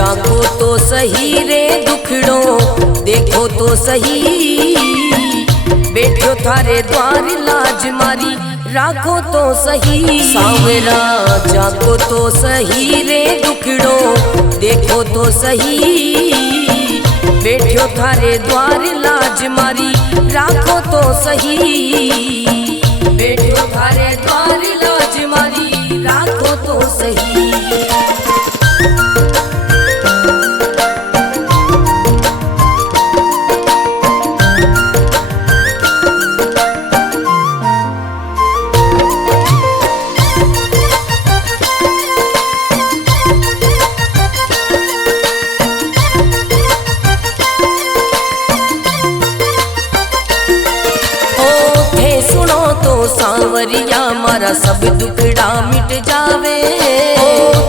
जाको तो सही रे दुखड़ो देखो तो सही, बैठो थारे द्वार लाज मारी राखो तो सही। सांवरा जाको तो सही रे दुखड़ो देखो तो सही, बैठो थारे द्वार लाज मारी राखो तो सही, बैठो थारे द्वार लाज मारी राखो तो सही। सांवरिया मारा सब दुखड़ा मिट जावे,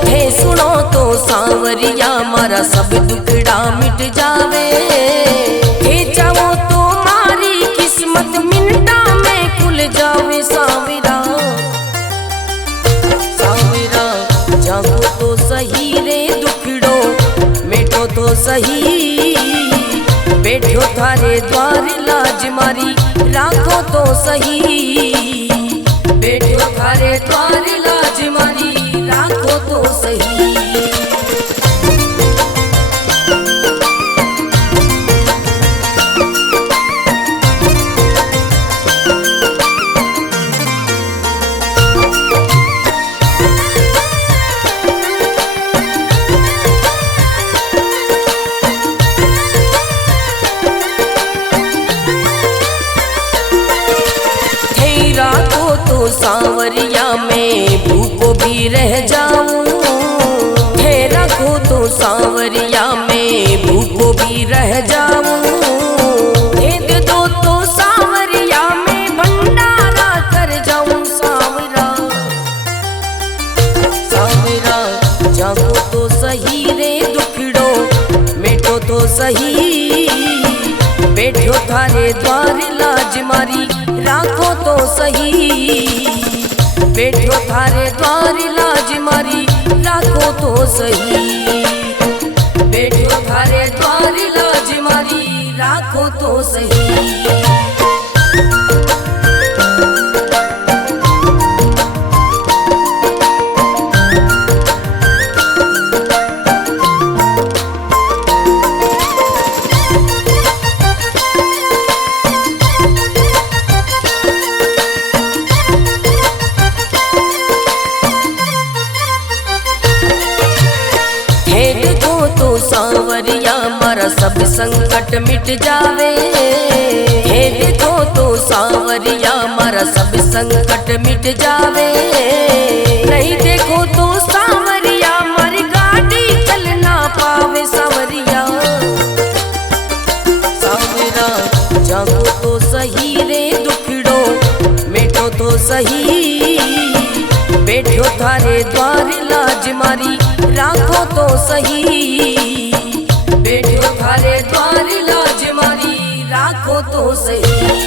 हे सुनो तो सांवरिया मारा सब दुखड़ा मिट जावे, हे चाहो तो मारी किस्मत मिनटा में खुल जावे। सांवरा सांवरा जागो तो सही रे दुखड़ो मिटो तो सही, बैठो थारे द्वार लाज मारी राखो तो सही, बैठो थारे द्वार लाज मारी राखो तो सही। सांवरिया में भूखो भी रह जाऊं, हे रखो तो सांवरिया में भूखो भी रह जाऊं, हे दे दो तो सांवरिया में भंडारा कर जाऊं। सांवरा सांवरा जागो तो सही रे दुखड़ो मिटो तो सही, बैठो थारे द्वार लाज मारी राखो तो सही, बैठो थारे द्वार लाज मारी राखो तो सही, बैठो थारे द्वार लाज मारी राखो तो सही। सांवरिया मारा सब संकट मिट जावे, हे देखो तो सांवरिया मारा सब संकट मिट जावे, नहीं देखो तो सांवरिया मारी गाड़ी चल ना पावे। सांवरिया सांवरा जागो तो सही रे दुखड़ो मिटो तो सही, बैठो थारे द्वार लाज मारी राखो तो सही, बैठो थारे द्वार लाज मारी राखो तो सही।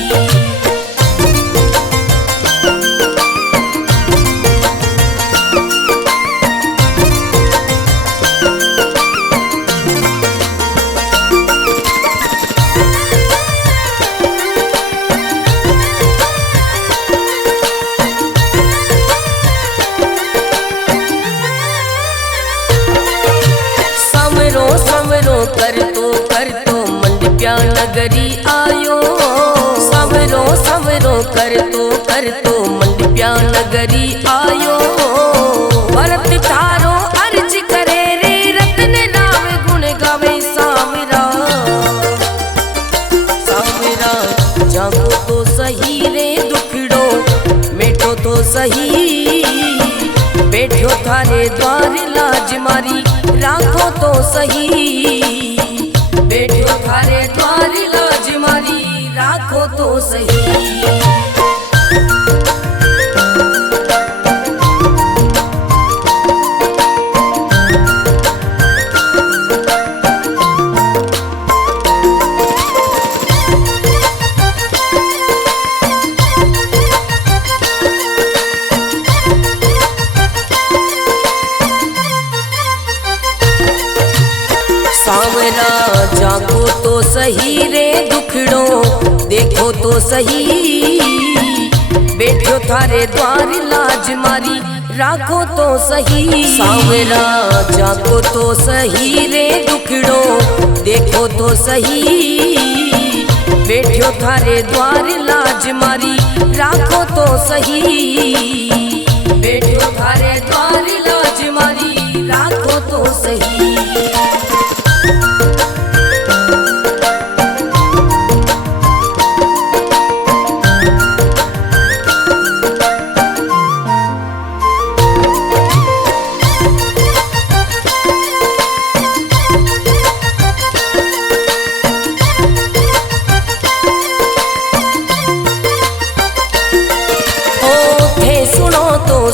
कर तो मंडप्या नगरी आयो, संवरो संवरो कर तो मंडप्या नगरी आयो, भरत थारो अर्ज करे रे रत्न नाम गुण गावे। सांवरा सांवरा जागो तो सही रे दुखड़ो मिटो तो सही, बैठो थारे द्वार लाज मारी राखो तो सही, बैठो थारे द्वार लाज मारी राखो तो सही। सही रे दुखड़ो देखो तो सही, बैठो थारे द्वार लाज मारी राखो तो सही। सांवरा जागो तो सही रे दुखड़ो देखो तो सही, बैठो थारे द्वार लाज मारी राखो तो सही, बैठो थारे द्वार लाज मारी राखो तो सही।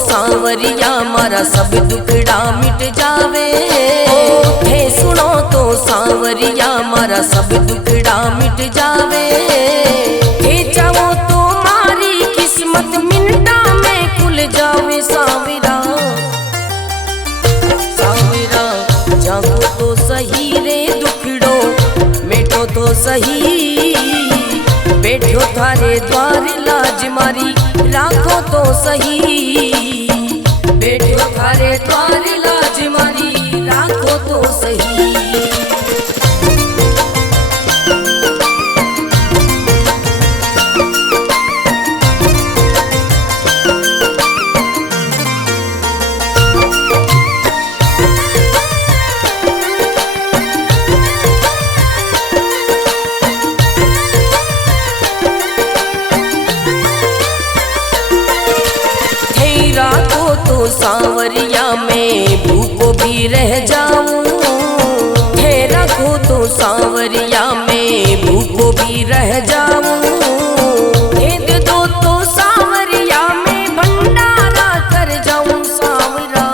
सांवरिया मारा सब दुखड़ा मिट जावे, हे सुनो तो सांवरिया मारा सब दुखड़ा मिट जावे, हे चाहो तो मारी किस्मत मिनटा में खुल जावे। सांवरा सांवरा जागो तो सही रे दुखड़ो मिटो तो सही, बैठो थारे द्वार लाज मारी राखो तो सही, बैठो थारे द्वार लाज मारी राखो तो सही। सांवरिया में भूखो भी रह जाऊं, हे रखो तो सांवरिया में भूखो भी रह जाऊं, हे दे दो तो सांवरिया में भंडारा कर जाऊं। सांवरा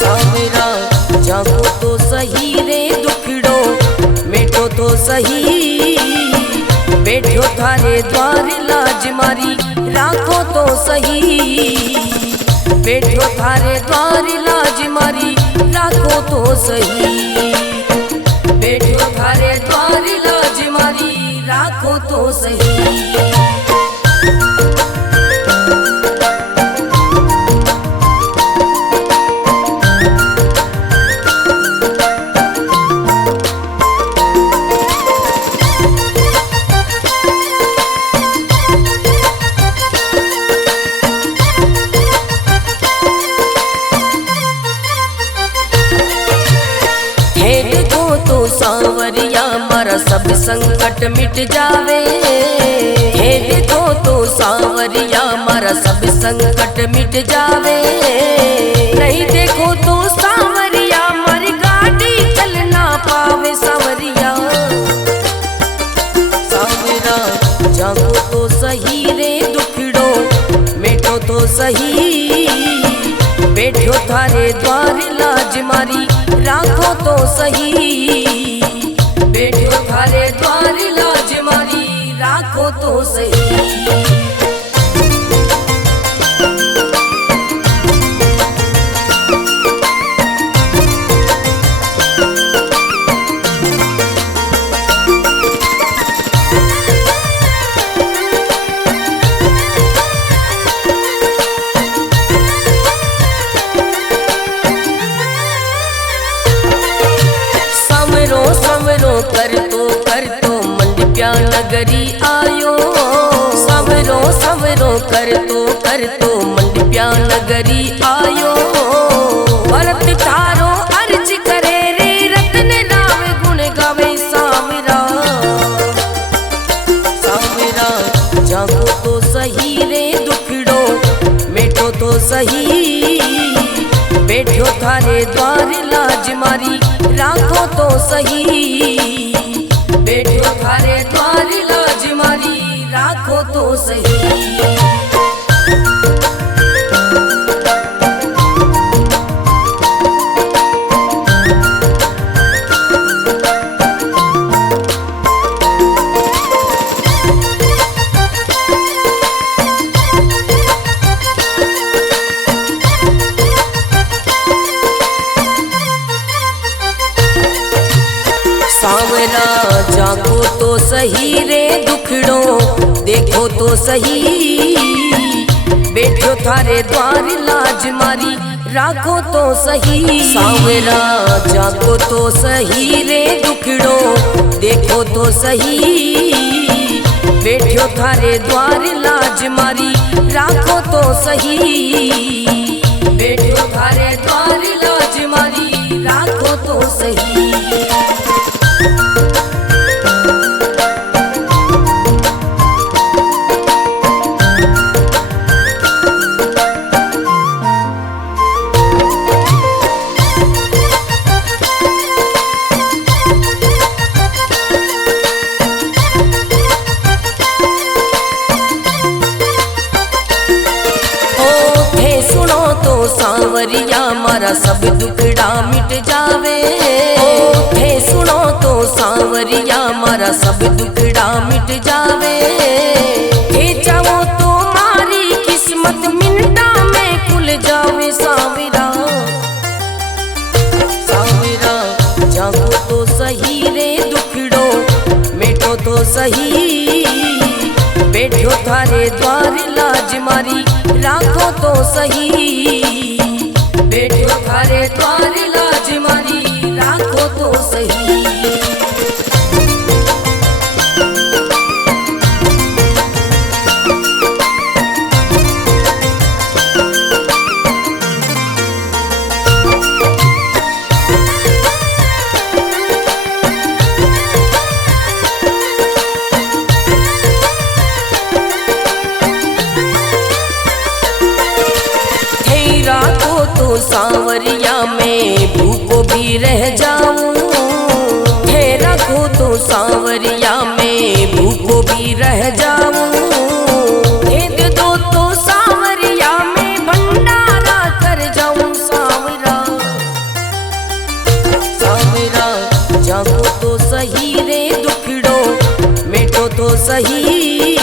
सांवरा जागो तो सही रे दुखड़ो मिटो तो सही, बैठो थारे द्वार लाज मारी राखो तो सही, बैठो थारे द्वार लाज मारी राखो तो सही, बैठो थारे द्वार लाज मारी राखो तो सही। सांवरिया मारा सब संकट मिट जावे, हे देखो तो सांवरिया मारा सब संकट मिट जावे, नहीं देखो तो सांवरिया मारी गाड़ी चल ना पावे। सांवरिया सांवरा जागो तो सही रे दुखड़ो मिटो तो सही, बैठो थारे द्वार लाज मारी राखो तो सही, बैठो थारे द्वार लाज मारी राखो तो सही। कर तो मंडप्या नगरी आयो, समरो समरो कर तो मंडप्या नगरी आयो, भरत तारो अर्ज करे रे रत्न नाम गुण गावे। सांवरा सांवरा जागो तो सही रे दुखड़ो मिटो तो सही, बैठो थारे द्वार लाज मारी राखो तो सही, बैठो थारे द्वार लाज मारी राखो तो सही। देखो तो सही, बैठो थारे द्वार लाज मारी राखो तो सही। सांवरा जागो तो सही रे दुखड़ो देखो तो सही, बैठो थारे द्वार लाज मारी राखो तो सही। बैठो थारे द्वार लाज मारी राखो तो सही। सांवरिया मारा सब दुखड़ा मिट जावे, हे सुनो तो सांवरिया मारा सब दुखड़ा मिट जावे। हे चाहो तो मारी किस्मत मिनटा में खुल जावे। सांवरा सांवरा जागो तो सही रे दुखड़ो मिटो तो सही, बैठो थारे द्वार लाज मारी राखो तो सही। बैठो थारे द्वार लाज मारी राखो तो सही। सांवरिया में भूखो भी रह जाऊं, हे रखो तो सांवरिया में भूखो भी रह जाऊं। हे दे दो तो सांवरिया में भंडारा कर जाऊं। सांवरा सांवरा जागो तो सही रे दुखड़ो मिटो तो सही,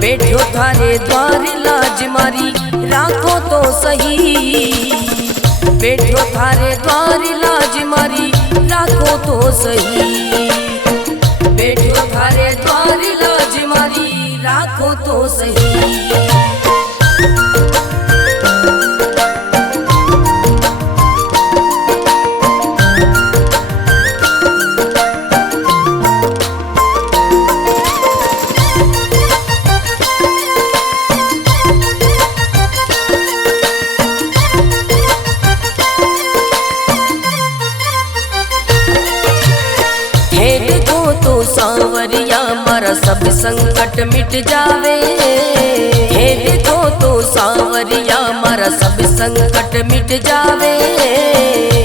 बैठो थारे द्वार लाज मारी राखो तो सही। बैठो थारे द्वार लाज मारी राखो तो सही। बैठो थारे द्वार लाज मारी राखो तो सही। सांवरिया मारा सब संकट मिट जावे, हे देखो तो सांवरिया मारा सब संकट मिट जावे।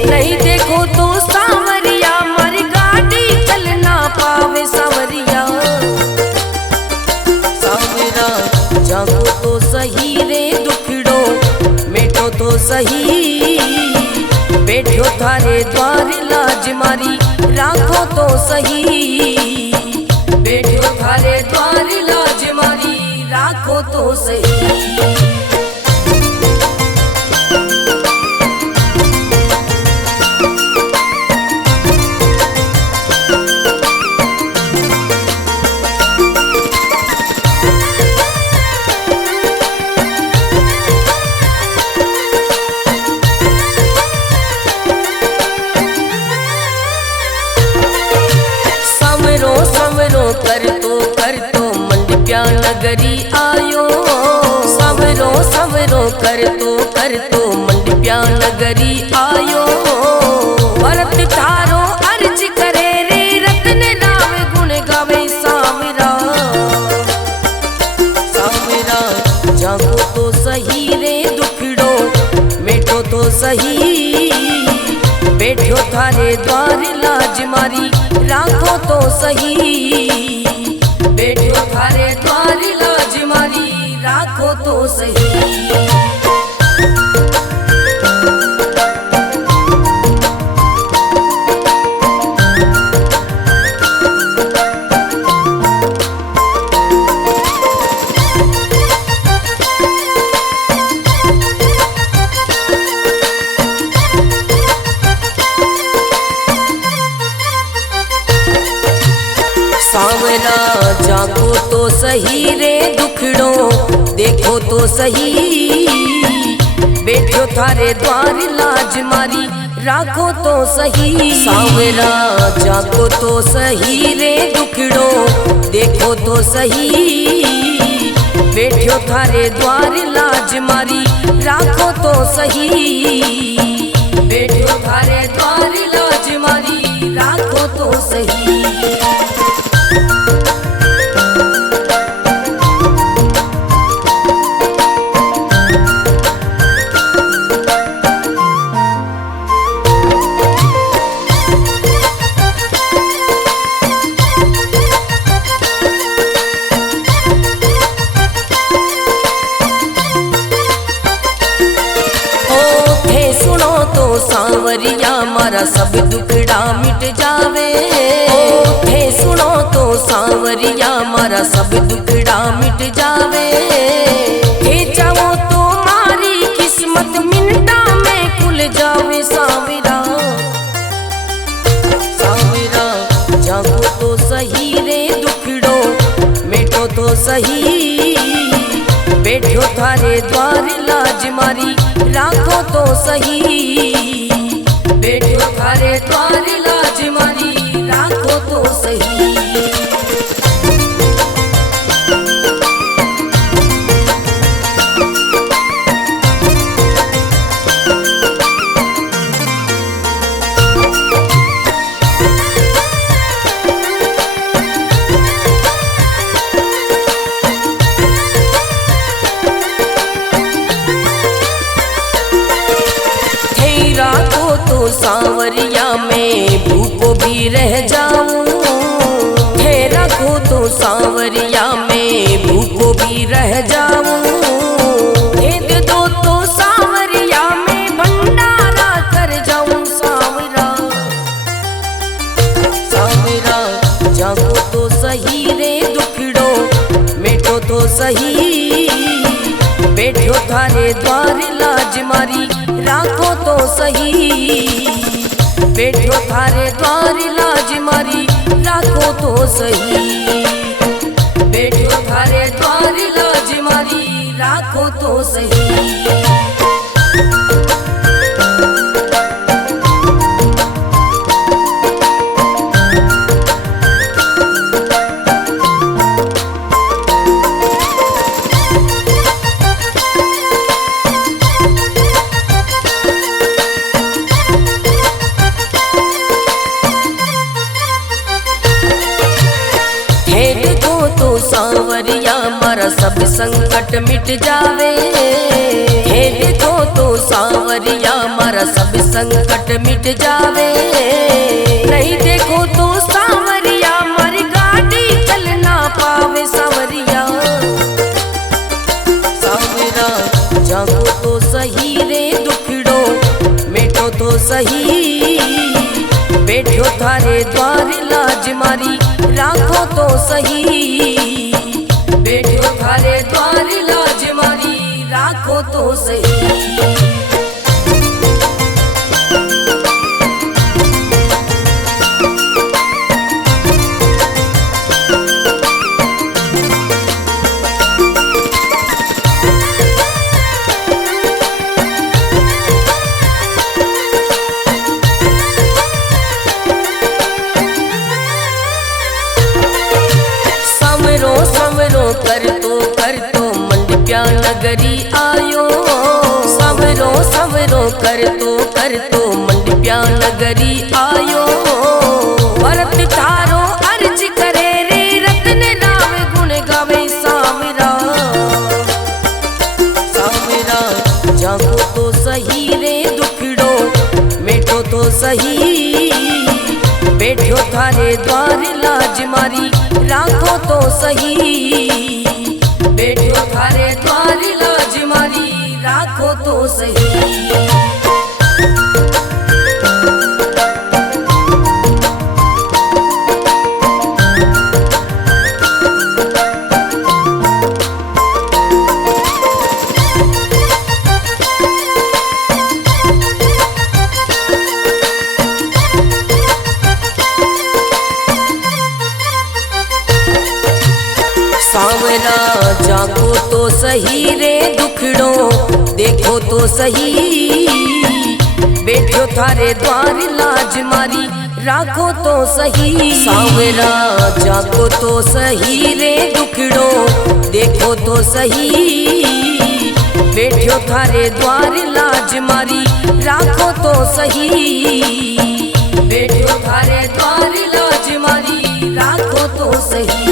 नहीं देखो तो सांवरिया मारी गाड़ी चल ना पावे। सांवरिया सांवरा जागो तो सही रे दुखड़ो मिटो तो सही, बैठो थारे द्वार लाज मारी राखो तो सही। बैठो थारे द्वार लाज मारी राखो तो सही। कर तो मंडप्या नगरी आयो। सवरो सवरो कर तो मंडप्या नगरी आयो। भरत थारो अर्ज करे रे रत्न राम गुण गावे। सांवरा सांवरा जागो तो सही रे दुखड़ो मिटो तो सही, बैठो थारे द्वार लाज मारी राखो तो सही। बैठो थारे द्वार लाज मारी राखो तो सही। सही रे दुखड़ो देखो तो सही, बैठो थारे द्वार लाज मारी राखो तो सही। सांवरा जाको तो सही रे दुखड़ो देखो तो सही, बैठो थारे द्वार लाज मारी राखो तो सही, बैठो थारे द्वार लाज मारी राखो तो सही। सांवरिया मारा सब दुखड़ा मिट जावे, हे सुनो तो सांवरिया मारा सब दुखड़ा मिट जावे, हे चाहो तो मारी किस्मत मिनटा में खुल जावे। सांवरा सांवरा जागो तो सही रे दुखड़ो मिटो तो सही, बैठो थारे द्वार लाज मारी राखो तो सही, बैठो थारे द्वार लाज मारी राखो तो सही। सांवरिया में भूखो भी रह जाऊं, हे रखो तो सांवरिया में भूखो भी रह जाऊं, हे दे दो तो सांवरिया में भंडारा कर जाऊं। सांवरा सांवरा जागो तो सही रे दुखड़ो मिटो तो सही, बैठो थारे द्वार लाज मारी राखो तो सही, बैठो थारे द्वार लाज मारी राखो तो सही, बैठो थारे द्वार लाज मारी राखो तो सही। सांवरिया मारा सब संकट मिट जावे, हे देखो तो सांवरिया मारा सब संकट मिट जावे, नहीं देखो तो सांवरिया मारी गाड़ी चल ना पावे। सांवरिया सांवरा जागो तो सही रे दुखड़ो मिटो तो सही, बैठो थारे द्वार लाज मारी राखो तो सही, बैठो थारे द्वार लाज मारी राखो तो सही। कर तो मंडप्या नगरी आयो, सवरो सवरो कर तो मंडप्या नगरी आयो, भरत थारो अर्ज करे रे रत्न राम गुण गावे। सांवरा सांवरा जागो तो सही रे दुखड़ो मिटो तो सही, बैठो थारे द्वार लाज मारी राखो तो सही, बैठो थारे द्वार लाज मारी राखो तो सही। सांवरा जागो तो सही रे दुखड़ो देखो तो सही, बैठो थारे द्वार लाज मारी राखो तो सही। सांवरा जागो तो सही रे दुखड़ो देखो तो सही, बैठो थारे द्वार लाज मारी राखो तो सही, बैठो थारे द्वार लाज मारी राखो तो सही।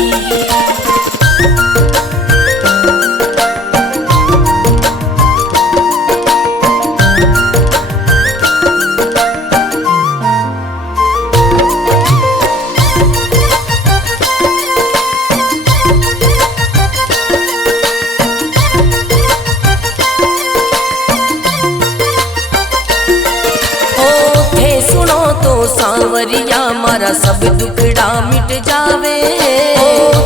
सांवरिया मारा सब दुखड़ा मिट जावे,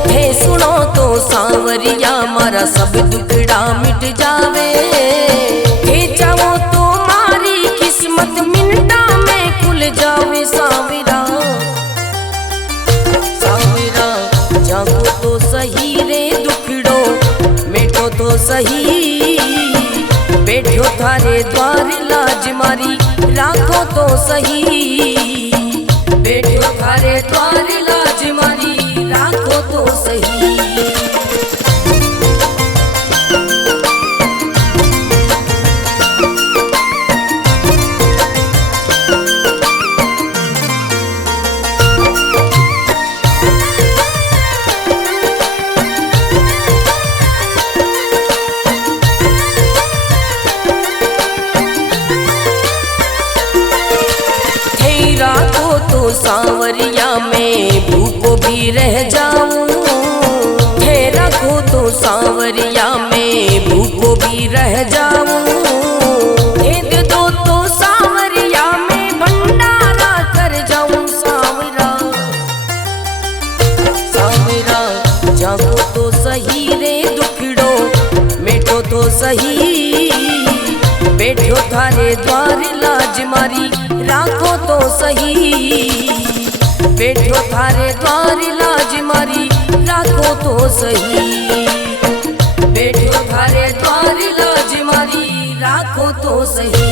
हे सुनो तो सांवरिया मारा सब दुखड़ा मिट जावे, हे चाहो तो मारी किस्मत मिनटा में खुल जावे। सांवरा सांवरा जागो तो सही रे दुखड़ो मिटो तो सही, बैठो थारे द्वार लाज मारी राखो तो सही, बैठो थारे द्वार लाज मारी राखो तो सही। सांवरिया में भूखो भी रह जाऊं, हे रखो तो सांवरिया में भूखो भी रह जाऊं, हे दे दो तो सांवरिया में भंडारा कर जाऊं। सांवरा सांवरा जागो तो सही रे दुखड़ो मिटो तो सही, बैठो थारे द्वार लाज मारी राखो तो सही, बैठो थारे द्वार लाज मारी राखो तो सही, बैठो थारे द्वार लाज मारी राखो तो सही।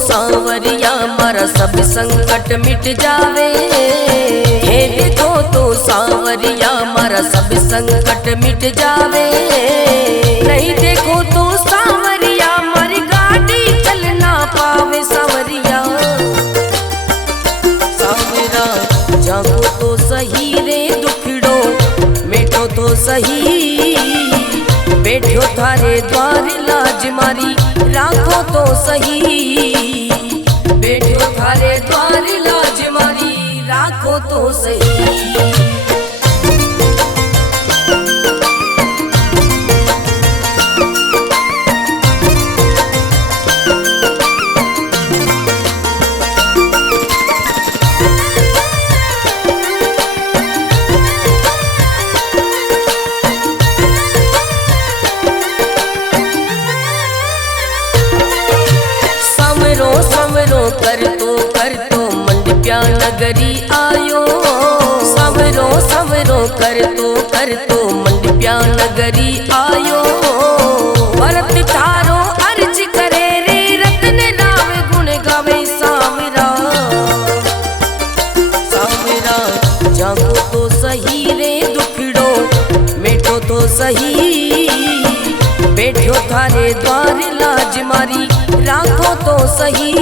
सांवरिया मारा सब संकट मिट जावे, हे देखो तो सांवरिया मारा सब संकट मिट जावे, नहीं देखो तो सांवरिया मारी गाड़ी चल ना पावे। सांवरिया सांवरा जागो तो सही रे दुखड़ो मिटो तो सही, बैठो थारे द्वार लाज मारी राखो तो सही, बैठो थारे द्वार लाज मारी राखो तो सही। कर तो मंडप्या नगरी आयो, सांवरो सांवरो कर तो मंडप्या नगरी आयो, भरत थारो अर्ज करे रे रत्न राव गुण गावे। सांवरा सांवरा जागो तो सही रे दुखड़ो मिटो तो सही, बैठो थारे द्वार लाज मारी राखो तो सही,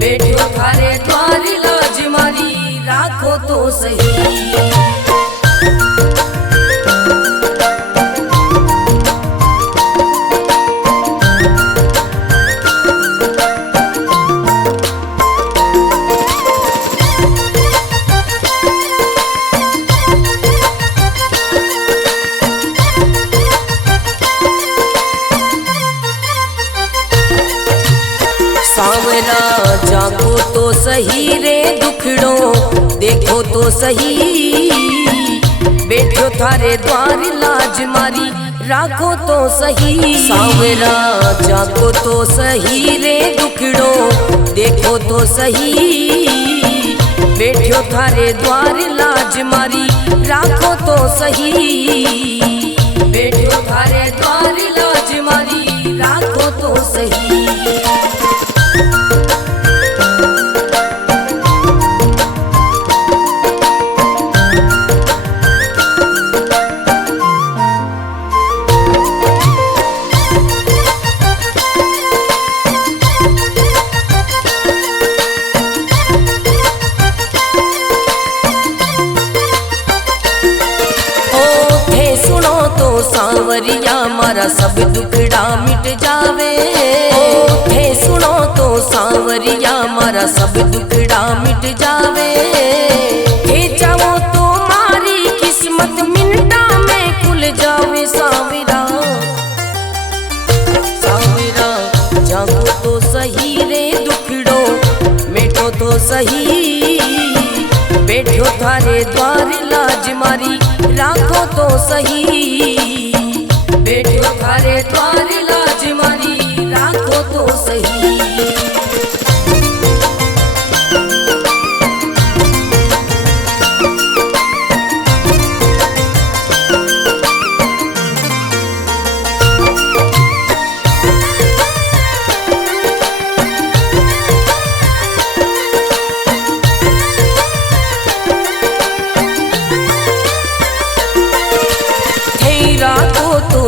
बैठो थारे द्वार लाज मारी राखो तो सही। सांवरा जागो तो सही रे दुखड़ो देखो तो सही, बैठो थारे द्वार लाज मारी राखो तो सही। सांवरा जागो तो सही रे दुखड़ो देखो तो सही, बैठो थारे द्वार लाज मारी राखो तो सही, बैठो थारे द्वार लाज मारी राखो तो सही। सांवरिया मारा सब दुखड़ा मिट जावे, हे सुनो तो सांवरिया मारा सब दुखड़ा मिट जावे, हे चाहो तो मारी किस्मत मिनटा में खुल जावे। सांवरा सांवरा जागो तो सही रे दुखड़ो मिटो तो सही, बैठो थारे द्वार लाज मारी राखो तो सही, बैठो थारे द्वार लाज मारी राखो तो सही।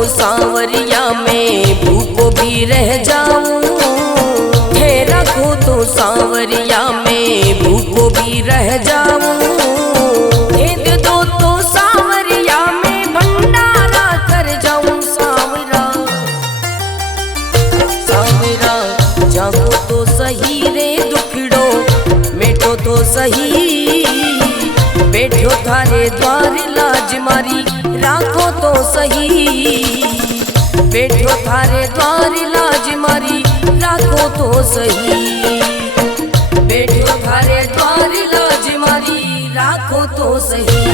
सांवरिया में भूखो भी रह जाऊं, हे रखो तो सांवरिया में भूखो भी रह जाऊं, हे दे दो तो सांवरिया में भंडारा कर जाऊं। सांवरा सांवरा जागो तो सही रे दुखड़ो मिटो तो सही, बैठो थारे द्वार लाज मारी राखो तो सही, बैठो थारे द्वार लाज मारी राखो तो सही, बैठो थारे द्वार लाज मारी राखो तो सही।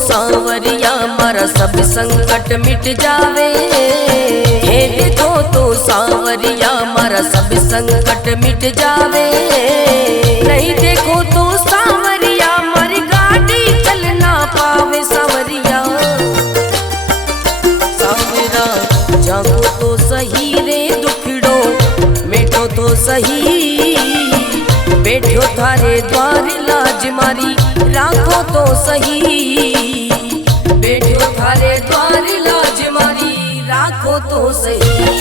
सांवरिया मारा सब संकट मिट जावे, हे देखो तो सांवरिया मारा सब संकट मिट जावे, नहीं देखो तो सांवरिया मारी गाड़ी चल ना पावे। सांवरिया सांवरा जागो तो सही रे दुखड़ो मिटो तो सही, बैठो थारे द्वार लाज मारी राखो तो सही, बैठो थारे द्वार लाज मारी राखो तो सही।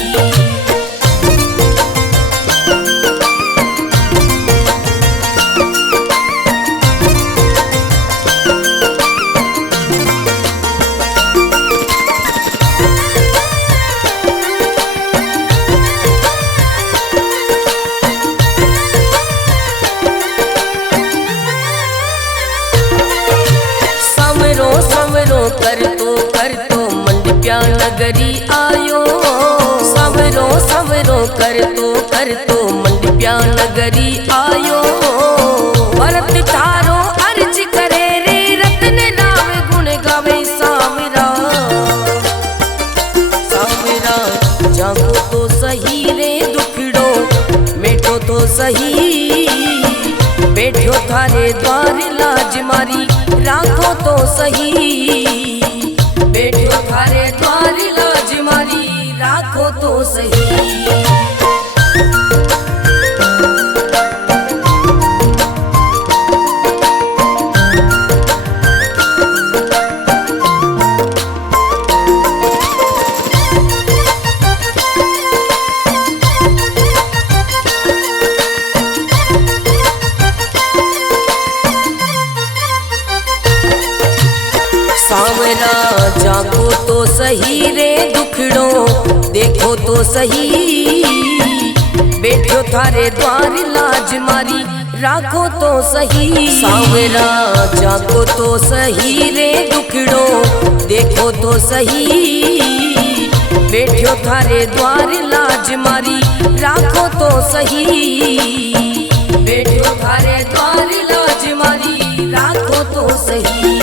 कर तो मंडप्या नगरी आयो, सांवरो सांवरो कर तो मंडप्या नगरी आयो, भरत थारो अर्ज करे रे रत्न राम गुण गावे। सांवरा सांवरा जागो तो सही रे दुखड़ो मिटो तो सही, बैठो थारे द्वार लाज मारी राखो तो सही, बैठो थारे द्वार लाज मारी राखो तो सही। सावरा जागो तो सही रे दुखड़ो देखो तो सही, बैठो थारे द्वार लाज मारी राखो तो सही। सावरा जागो तो सही रे दुखड़ो देखो तो सही, बैठो थारे द्वार लाज मारी राखो तो सही, बैठो थारे द्वार लाज मारी राखो तो सही।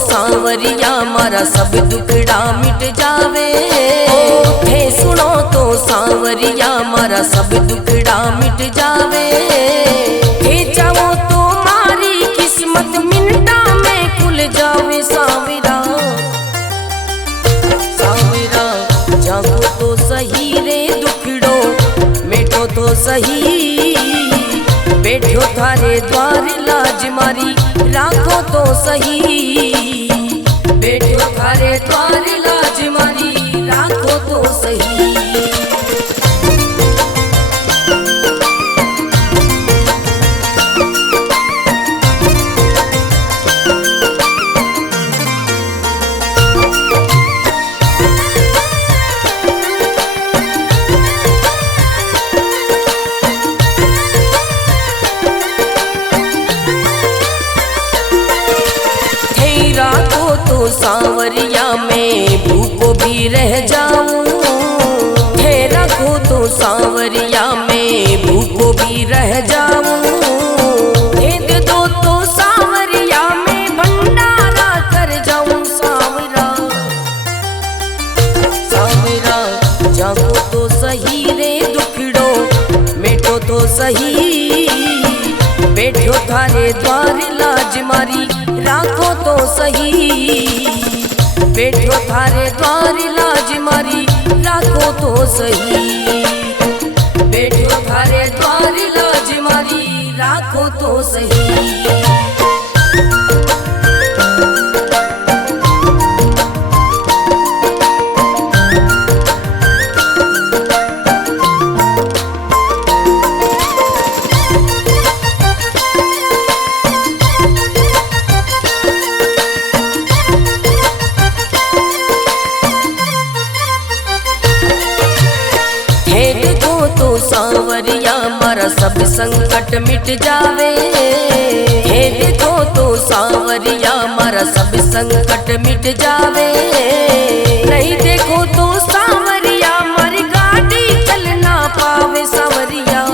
सावरिया मारा सब दुखड़ा मिट जावे, हे सुनो तो सावरिया मारा सब दुखड़ा मिट जावे, हे चाहो तो मारी किस्मत मिनटा में खुल जावे। सावरा सावरा जागो तो सही रे दुखड़ो मिटो तो सही, बैठो थारे द्वार लाज मारी राखो तो सही, बैठो थारे द्वार लाज मारी राखो तो सही। सावरिया में भूखो भी रह जाऊं, हे रखो तो सावरिया में भूखो भी रह जाऊं, हे दे दो तो सावरिया में भंडारा कर जाऊं। सावरा सावरा जागो तो सही रे दुखड़ो मिटो तो सही, बैठो थारे द्वार लाज मारी राखो तो सही, बैठो थारे द्वार लाज मारी राखो तो सही, बैठो थारे द्वार लाज मारी राखो तो सही। सावरिया मारा सब संकट मिट जावे, हे देखो तो सावरिया मारा सब संकट मिट जावे, नहीं देखो तो सावरिया मारी गाड़ी चल ना पावे। सावरिया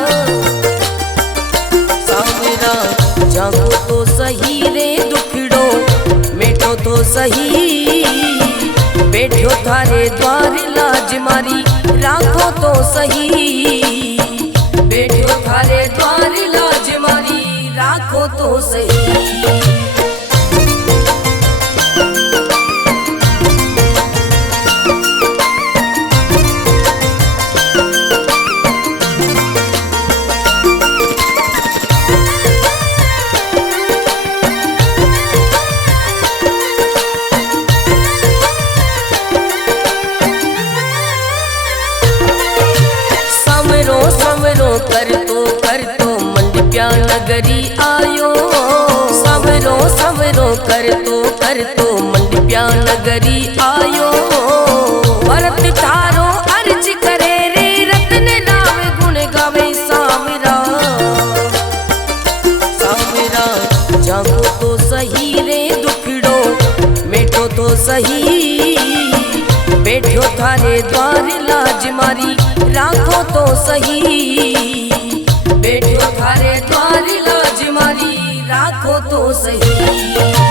सावरा जागो तो सही रे दुखड़ो मिटो तो सही, बैठो थारे द्वार लाज मारी राखो तो सही, बैठो थारे द्वार लाज मारी राखो तो सही। कर तो मंडप्या नगरी आयो, सवरो सवरो कर तो मंडप्या नगरी आयो, भरत थारो अर्ज करे रे रत्न लावे गुण गावे। सावरा सावरा जागो तो सही रे दुखड़ो मिटो तो सही, बैठो थारे द्वार लाज मारी राखो तो सही, बैठो थारे द्वार लाज मारी राखो तो सही।